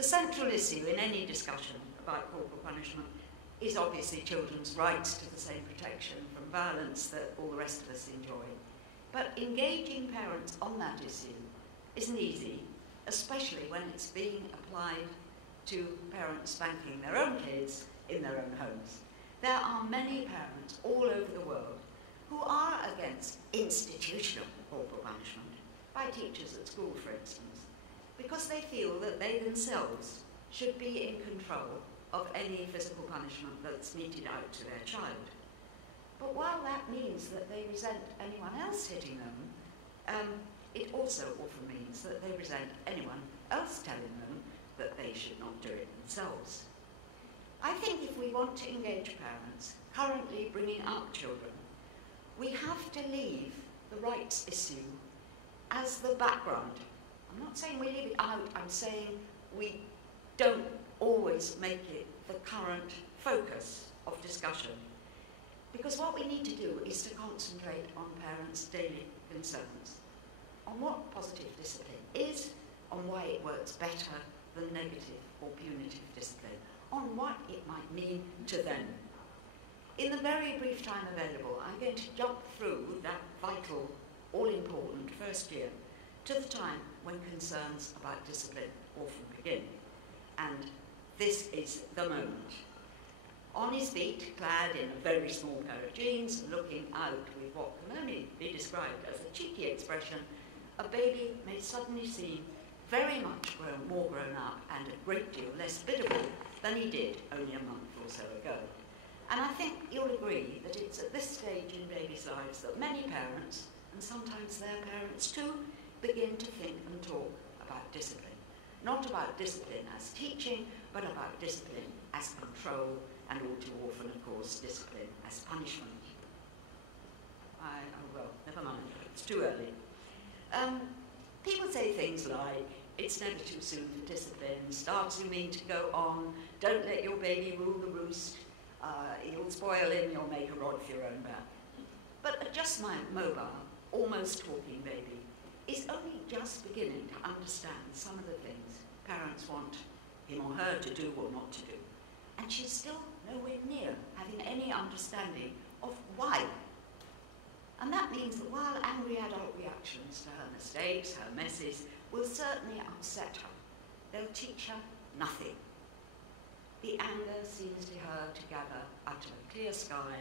The central issue in any discussion about corporal punishment is obviously children's rights to the same protection from violence that all the rest of us enjoy. But engaging parents on that issue isn't easy, especially when it's being applied to parents spanking their own kids in their own homes. There are many parents all over the world who are against institutional corporal punishment by teachers at school, for instance, because they feel that they themselves should be in control of any physical punishment that's meted out to their child. But while that means that they resent anyone else hitting them, it also often means that they resent anyone else telling them that they should not do it themselves. I think if we want to engage parents currently bringing up children, we have to leave the rights issue as the background. I'm not saying we leave it out, I'm saying we don't always make it the current focus of discussion. Because what we need to do is to concentrate on parents' daily concerns, on what positive discipline is, on why it works better than negative or punitive discipline, on what it might mean to them. In the very brief time available, I'm going to jump through that vital, all-important first year to the time when concerns about discipline often begin. And this is the moment. On his feet, clad in a very small pair of jeans, and looking out with what can only be described as a cheeky expression, a baby may suddenly seem very much more grown up and a great deal less biddable than he did only a month or so ago. And I think you'll agree that it's at this stage in babies' lives that many parents, and sometimes their parents too, begin to think and talk about discipline. Not about discipline as teaching, but about discipline as control, and all too often, of course, discipline as punishment. Well, never mind, it's too early. People say things like, it's never too soon for discipline, start zooming to go on, don't let your baby rule the roost, you'll spoil him, you'll make a rod for your own back. But a just mobile, almost talking baby is only just beginning to understand some of the things parents want him or her to do or not to do. And she's still nowhere near having any understanding of why. And that means that while angry adult reactions to her mistakes, her messes, will certainly upset her, they'll teach her nothing. The anger seems to her to gather out of a clear sky,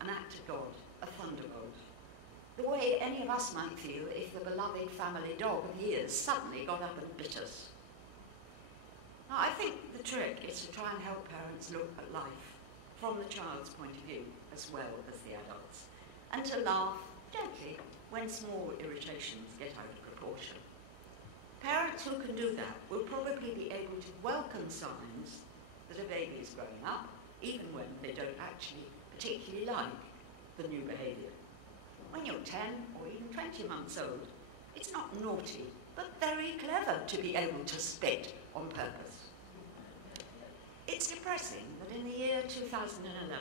an act of God, a thunderbolt. The way any of us might feel if the beloved family dog of years suddenly got up and bit us. Now, I think the trick is to try and help parents look at life from the child's point of view as well as the adults, and to laugh gently when small irritations get out of proportion. Parents who can do that will probably be able to welcome signs that a baby is growing up, even when they don't actually particularly like the new behaviour. When you're 10 or even 20 months old, it's not naughty, but very clever to be able to spit on purpose. It's depressing that in the year 2011,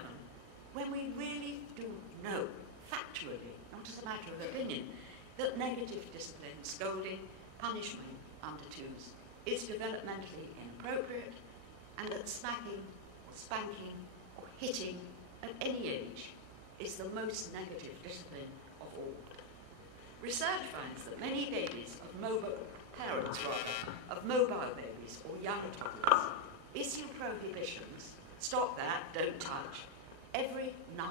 when we really do know, factually, not as a matter of opinion, that negative discipline, scolding, punishment under twos, is developmentally inappropriate, and that smacking or spanking or hitting at any age is the most negative discipline of all. Research finds that many babies of mobile babies or young toddlers issue prohibitions, stop that, don't touch, every 9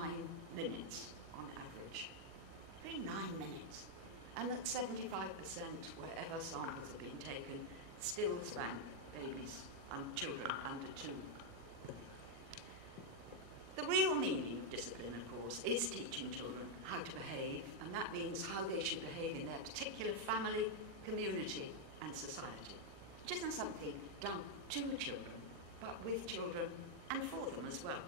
minutes on average. Every 9 minutes. And that 75%, wherever samples have been taken, still spank babies and children under 2. The real meaning of discipline, of course, is teaching children how to behave, and that means how they should behave in their particular family, community, and society. It isn't something done to children, but with children and for them as well.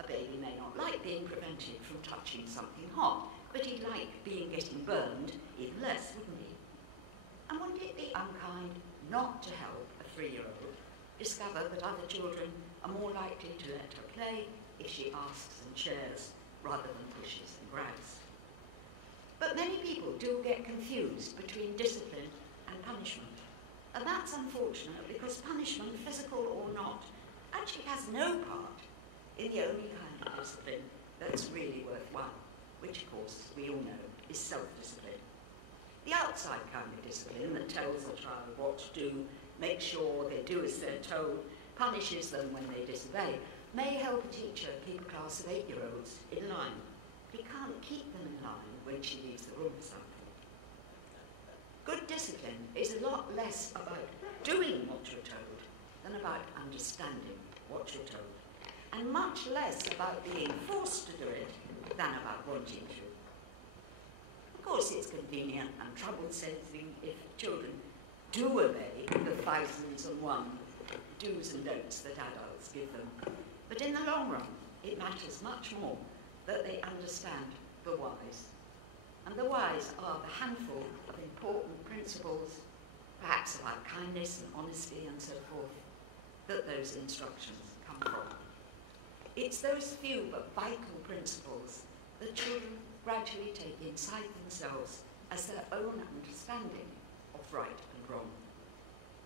A baby may not like being prevented from touching something hot, but he'd like getting burned even less, wouldn't he? And wouldn't it be unkind not to help a 3-year-old discover that other children are more likely to let her play if she asks and shares rather than pushes and grabs? But many people do get confused between discipline and punishment. And that's unfortunate because actually has no part in the only kind of discipline that's really worthwhile, which of course we all know is self-discipline. The outside kind of discipline that tells a child what to do, makes sure they do as they're told, punishes them when they disobey, may help a teacher keep a class of 8-year-olds in line. But he can't keep them in line when she leaves the room for something. Good discipline is a lot less about doing what you're told than about understanding what you're told, and much less about being forced to do it than about wanting to. Of course, it's convenient and trouble-sensing if children do obey the thousands and one do's and don'ts that adults give them. But in the long run, it matters much more that they understand the whys. And the whys are the handful of important principles, perhaps about kindness and honesty and so forth, that those instructions come from. It's those few but vital principles that children gradually take inside themselves as their own understanding of right and wrong.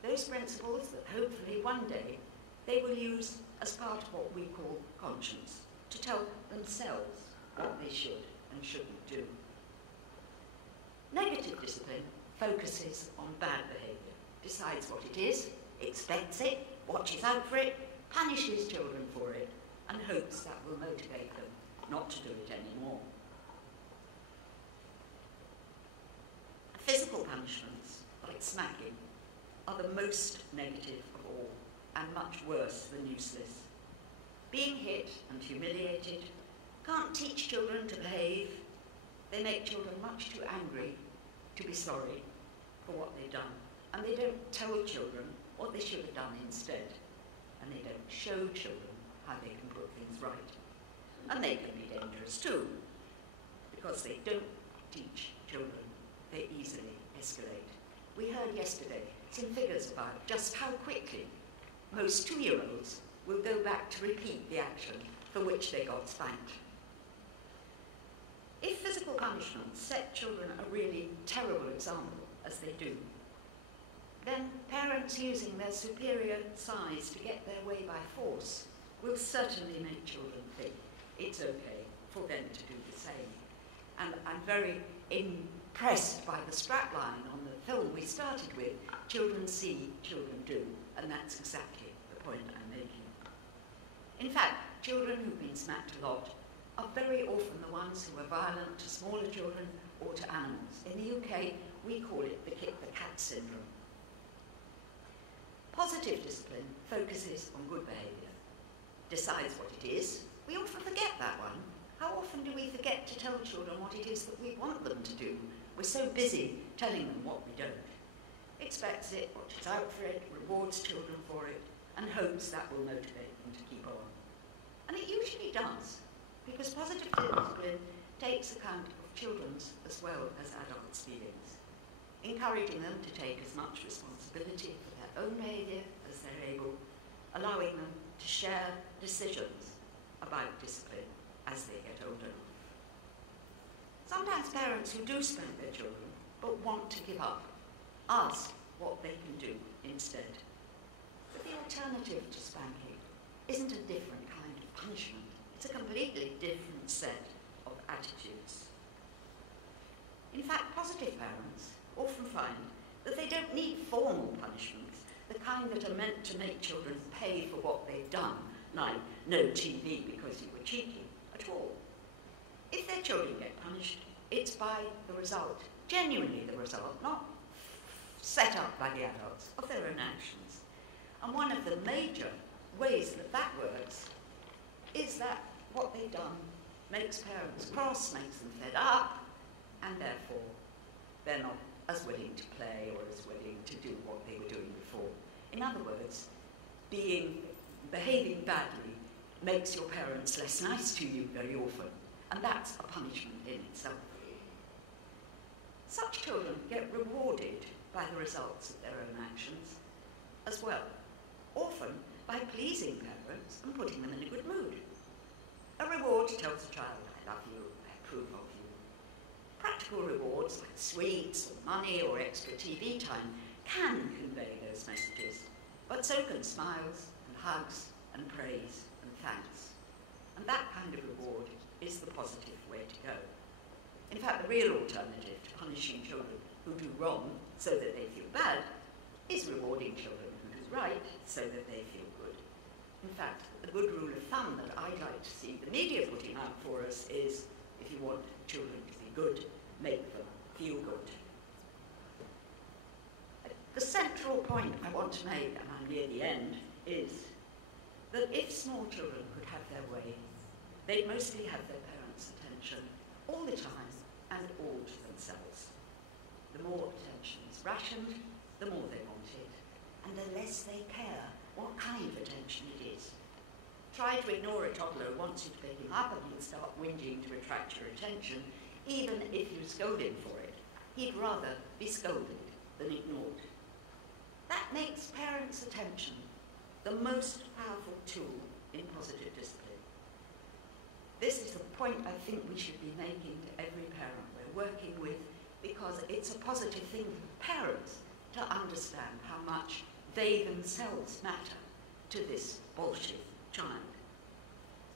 Those principles that hopefully one day they will use as part of what we call conscience, to tell themselves what they should and shouldn't do. Negative discipline focuses on bad behaviour, decides what it is, expects it, watches out for it, punishes children for it, and hopes that will motivate them not to do it anymore. Physical punishments, like smacking, are the most negative of all, and much worse than useless. Being hit and humiliated can't teach children to behave. They make children much too angry to be sorry for what they've done, and they don't tell children what they should have done instead, and they don't show children how they can put things right. And they can be dangerous too, because they don't teach children. They easily escalate. We heard yesterday some figures about just how quickly most 2-year-olds will go back to repeat the action for which they got spanked. If physical punishments set children a really terrible example, as they do, then parents using their superior size to get their way by force will certainly make children think it's okay for them to do the same. And I'm very impressed by the strapline on the film we started with, children see, children do, and that's exactly the point I'm making. In fact, children who've been smacked a lot are very often the ones who are violent to smaller children or to animals. In the UK, we call it the kick the cat syndrome. Positive discipline focuses on good behaviour, decides what it is. We often forget that one. How often do we forget to tell children what it is that we want them to do? We're so busy telling them what we don't. Expects it, watches out for it, rewards children for it, and hopes that will motivate them to keep on. And it usually does, because positive discipline takes account of children's as well as adults' feelings, encouraging them to take as much responsibility for their own behaviour as they're able, allowing them to share decisions about discipline as they get older. Sometimes parents who do spank their children but want to give up ask what they can do instead. But the alternative to spanking isn't a different kind of punishment. It's a completely different set of attitudes. In fact, positive parents often find that they don't need formal punishments, the kind that are meant to make children pay for what they've done, like no TV because you were cheeky, at all. If their children get punished, it's by the result, genuinely the result, not set up by the adults, of their own actions. And one of the major ways that that works is that what they've done makes parents cross, makes them fed up, and therefore they're not as willing to play or as willing to do what they were doing before. In other words, behaving badly makes your parents less nice to you very often, and that's a punishment in itself. Such children get rewarded by the results of their own actions as well, often by pleasing parents and putting them in a good mood. A reward tells a child, I love you, I approve of you. Practical rewards like sweets or money or extra TV time can convey those messages, but so can smiles and hugs and praise and thanks. And that kind of reward is the positive way to go. In fact, the real alternative to punishing children who do wrong so that they feel bad is rewarding children who do right so that they feel good. In fact, a good rule of thumb that I'd like to see the media putting out for us is, if you want children to be good, make them feel good. The central point I want to make, and I'm near the end, is that if small children could have their way, they'd mostly have their parents' attention all the time and all to themselves. The more attention is rationed, the more they want it, and the less they care what kind of attention it is. Try to ignore a toddler who wants you to pick him up and he'll start whinging to attract your attention, even if you scold him for it. He'd rather be scolded than ignored. That makes parents' attention the most powerful tool in positive discipline. This is the point I think we should be making to every parent we're working with, because it's a positive thing for parents to understand how much they themselves matter to this bullshit child.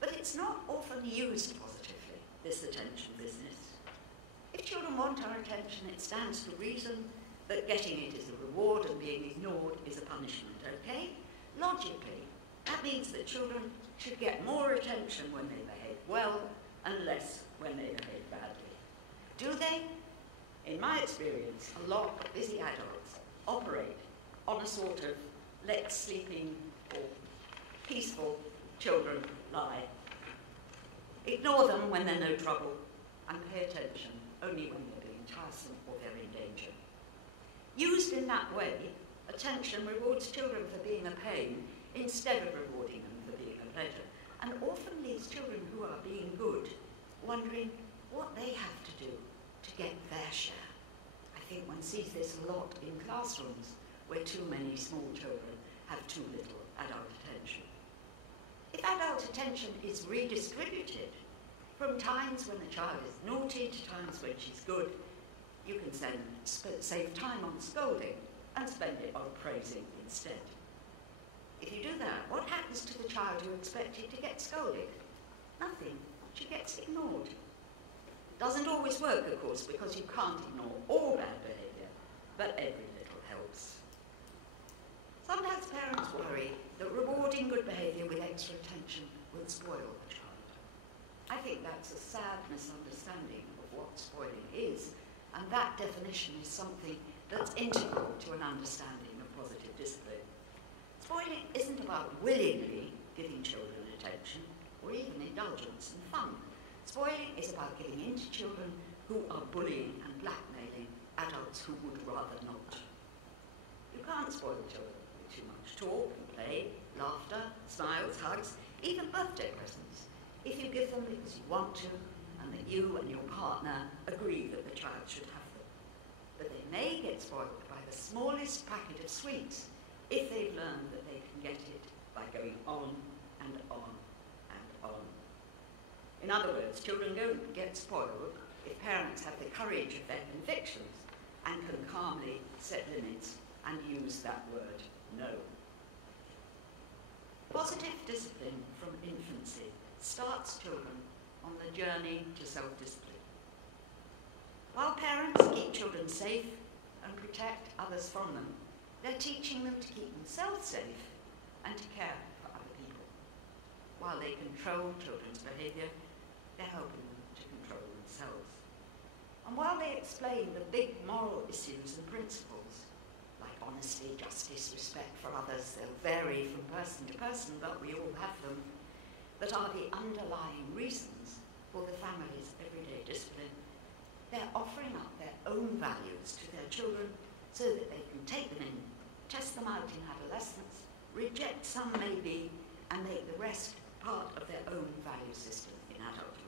But it's not often used positively, this attention business. If children want our attention, it stands to reason that getting it is a reward and being ignored is a punishment, okay? Logically, that means that children should get more attention when they behave well and less when they behave badly. Do they? In my experience, a lot of busy adults operate on a sort of let sleeping or peaceful children lie. Ignore them when they're no trouble and pay attention only when they're being tiresome or they're in danger. Used in that way, attention rewards children for being a pain instead of rewarding them for being a pleasure, and often leaves children who are being good wondering what they have to do to get their share. I think one sees this a lot in classrooms where too many small children have too little adult attention. If adult attention is redistributed from times when the child is naughty to times when she's good, you can save time on scolding and spend it on praising instead. If you do that, what happens to the child you expected to get scolded? Nothing. She gets ignored. Doesn't always work, of course, because you can't ignore all bad behaviour, but every little helps. Sometimes parents worry that rewarding good behaviour with extra attention will spoil the child. I think that's a sad misunderstanding of what spoiling is, and that definition is something that's integral to an understanding of positive discipline. Spoiling isn't about willingly giving children attention or even indulgence and fun. Spoiling is about giving in to children who are bullying and blackmailing adults who would rather not. You can't spoil children with too much talk and play, laughter, smiles, hugs, even birthday presents, if you give them because you want to and that you and your partner agree that the child should have them. But they may get spoiled by the smallest packet of sweets if they've learned that they can get it by going on and on and on. In other words, children don't get spoiled if parents have the courage of their convictions and can calmly set limits and use that word, no. Positive discipline from infancy starts children on the journey to self-discipline. While parents keep children safe and protect others from them, they're teaching them to keep themselves safe and to care for other people. While they control children's behaviour, they're helping them to control themselves. And while they explain the big moral issues and principles, like honesty, justice, respect for others, they'll vary from person to person, but we all have them, that are the underlying reasons for the family's everyday discipline, they're offering up their own values to their children so that they can take them in, test them out in adolescence, reject some maybe, and make the rest part of their own value system in adulthood.